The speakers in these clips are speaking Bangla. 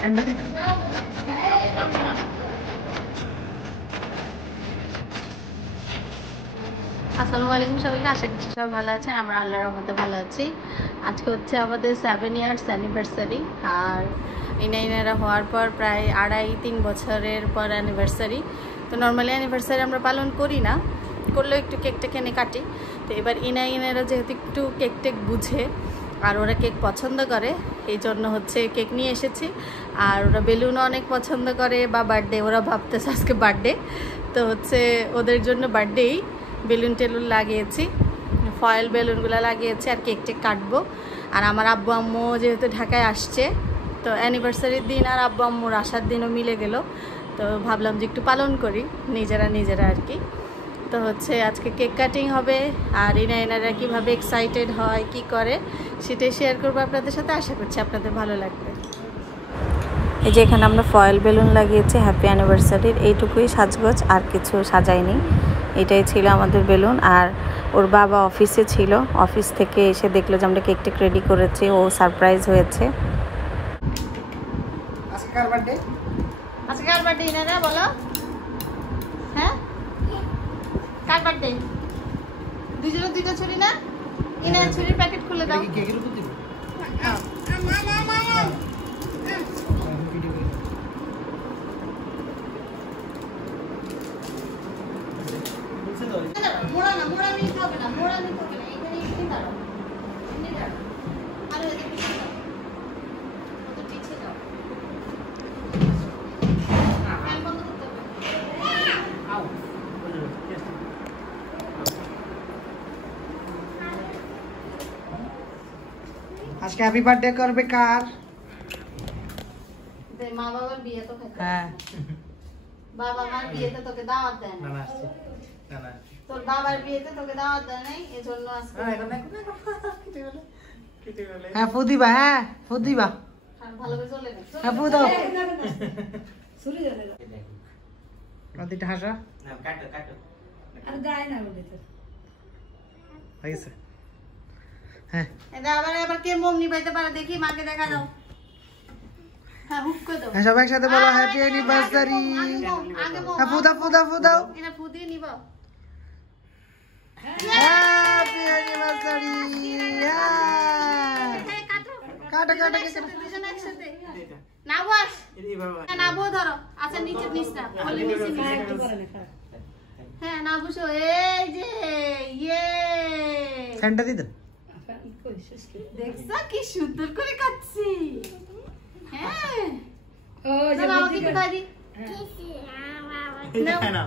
আসসালামু আলাইকুম সবাইকে, আশা করছি সবাই ভালো আছেন। আমরা আল্লাহর রহমতে ভালো আছি। আজকে হচ্ছে আমাদের 7 ইয়ার্স অ্যানিভার্সারি, আর ইনাইনারা হওয়ার পর প্রায় 2.5-3 বছরের পর অ্যানিভার্সারি। তো নর্মালি অ্যানিভার্সারি আমরা পালন করি না, করলেও একটু কেকটা কিনে কাটি। তো এবার ইনাইনারা যেহেতু একটু কেক টেক বুঝে আর ওরা কেক পছন্দ করে, এই জন্য হচ্ছে কেক নিয়ে এসেছি। আর ওরা বেলুনও অনেক পছন্দ করে, বা বার্থডে, ওরা ভাবতেছে আজকে বার্থডে। তো হচ্ছে ওদের জন্য বার্থডেই বেলুন টেলুন লাগিয়েছি, ফয়েল বেলুনগুলো লাগিয়েছি, আর কেক টেক কাটবো। আর আমার আব্বু আম্মু যেহেতু ঢাকায় আসছে, তো অ্যানিভার্সারির দিন আর আব্বু আম্মুর আসার দিনও মিলে গেল। তো ভাবলাম যে একটু পালন করি নিজেরা আর কি। তো হচ্ছে আজকে কেক কাটিং হবে, আর ইনারা কীভাবে এক্সাইটেড হয় কি করে সেটাই শেয়ার করবো আপনাদের সাথে। আশা করছি আপনাদের ভালো লাগবে। এই যে এখানে আমরা ফয়েল বেলুন লাগিয়েছি হ্যাপি অ্যানিভার্সারির, এইটুকুই সাজগোজ, আর কিছু সাজাইনি। এটাই ছিল আমাদের বেলুন। আর ওর বাবা অফিসে ছিল, অফিস থেকে এসে দেখলো যে আমরা কেকটা রেডি করেছি, ও সারপ্রাইজ হয়েছে। আজকে কার বার্থডে? আজকে কার বার্থডে ইনারা বলো? হ্যাঁ, কার বার্থডে? দুজনের দুইটা ছুরি না? ইনারা ছুরির প্যাকেট খুলে দাও। কেকের উপর দিব। মোড়া নিতে হবে না, এখানে এখানে দাঁড়াও, এখানে দাঁড়াও। আর ওই দিকে পিছিয়ে দাও, কত পিছিয়ে দাও। ফ্যান বন্ধ করতে হবে। আজকে হ্যাপি বার্থডে করবে কার? মা বাবার বিয়ে তো খেতে। হ্যাঁ, বাবা মার বিয়েতে তোকে দাওয়াত দেয় না। না আসছে না তোর বাবার বিয়েতে তোকে দাওয়াত দেয় নাই, এজন্য আজকে হ্যাঁ ফুদিবা, হ্যাঁ ফুদিবা, ভালো করে চলে না। হ্যাঁ ফুদাও কতটা হাসা না কাটো কাটো আর গায় না বলে তো হয়েছে। হ্যাঁ এটা আবার কে মোম নিবাইতে পারে দেখি, মাকে দেখা দাও। হ্যাঁ, হুক করে দাও। হ্যাঁ সবাই একসাথে বলো হ্যাপি অ্যানিভার্সারি। হ্যাঁ ফুদাও এটা ফু দিয়ে নিবা। Happy anniversary. কাটো দুজনে একসাথে না বস, না বউ ধরো। আচ্ছা নিচে নিচটা বলে নিচে নিচে। হ্যাঁ না বসো, এই যে ইয়ে সেন্টার দিন। দেখছো কি সুন্দর করে কাটছি। হ্যাঁ ও যে আমাকে একটু দাও দি। নাও,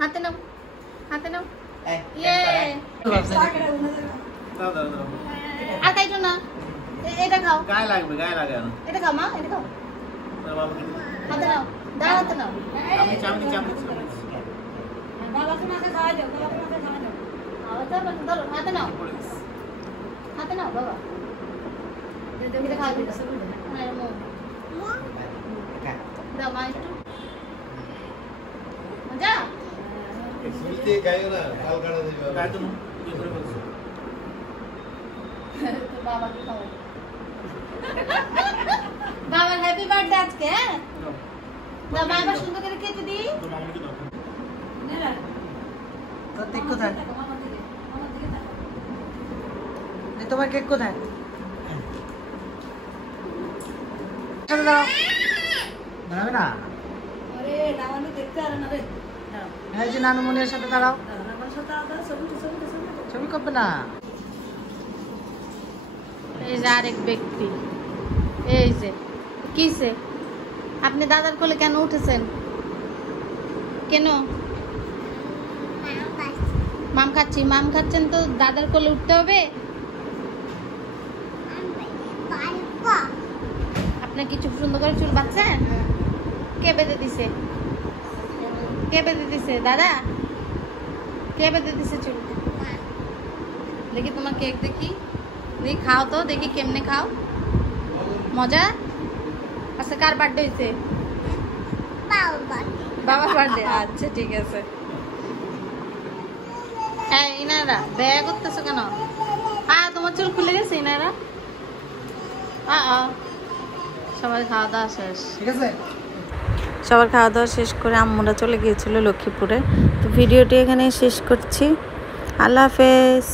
হাতে নাও, হাতে নাও। ইয়ে আর কাইটো না, এটা খাও। গায়ে লাগবে এটা খাও মা, এটা খাও। হাতে নাও, দাও হাতে নাও। আমি চামচ বাবা তোমাকে খাওয়া দাও, বাবা তোমাকে খাওয়া দাও। ধরো, হাতে নাও, হাতে নাও বাবা। এটা খাও, দাও মা একটু মজা। বাবাকে খাও। বাবার হ্যাপি বার্থডে আজকে। হ্যাঁ দাও, মা এবার সুন্দর করে কেটে দিই। না তোর কেক কোথায়? মামা দিকে তাকাও। তোমার কেক কোথায়? দাও দাঁড়াবে না। আরে নামানো দেখতে আর না রে। হ্যাঁ যে নানুমনির সাথে দাঁড়াও, আমার সাথে আদা ছবি ছবি করবে না। এই যে আরেক ব্যক্তি, এই যে কিসে আপনি দাদার কোলে কেন উঠেছেন? কেন? মাম খাচ্ছি, মাম খাচ্ছেন তো দাদার কোলে উঠতে হবে। আপনার কিছু সুন্দর করে চুল বাঁধছেন? কে বেঁধে দিছে? কে বেঁধে দিছে? দাদা কে বেঁধে দিছে চুল? দেখি তোমার কেক, দেখি দেখি, খাও তো দেখি কেমনে খাও। মজা? আচ্ছা কার বার্থডে হয়েছে? বাবার বার্থডে। আচ্ছা ঠিক আছে। হ্যাঁ ইনারা দয়া করতেছো কেন? তোমার চুল খুলে গেছে ইনারা। সবাই খাওয়া দাওয়া শেষ। ঠিক আছে, সবার খাওয়া দাওয়া শেষ করে আম্মুরা চলে গিয়েছিল লক্ষ্মীপুরে। তো ভিডিওটি এখানে শেষ করছি। আল্লাহ হাফেজ।